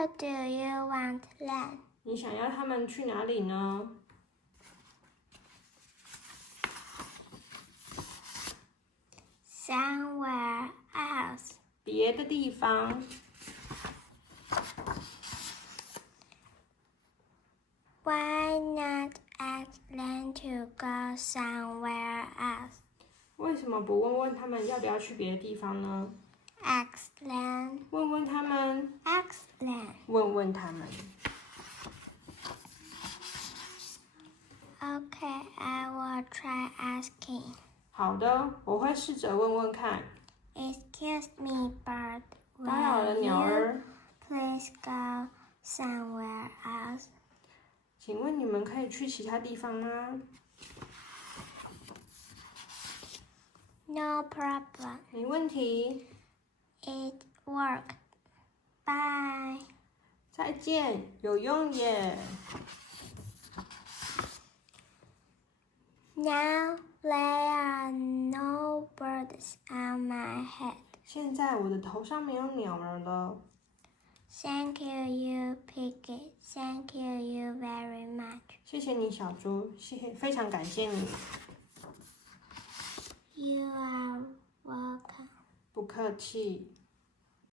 Where do you want them? 你想要他们去哪里呢？ Somewhere else. 别的地方。 Why not ask them to go somewhere else? 为什么不问问他们要不要去别的地方呢？ Ask them. 问问他们， Ask them. 问问他们。 Okay, I will try asking. 好的，我会试着问问看。 Excuse me, bird. 打扰了，鸟 Will you 儿， please go somewhere else? 请问你们可以去其他地方吗？ No problem. 没问题。 It worked. Bye. 再见，有用耶！ Now there are no birds on my head. 现在我的头上没有鸟儿了。 Thank you, you piggy. Thank you, you very much. 谢谢你，小猪，非常感谢你。 You are welcome. 不客气。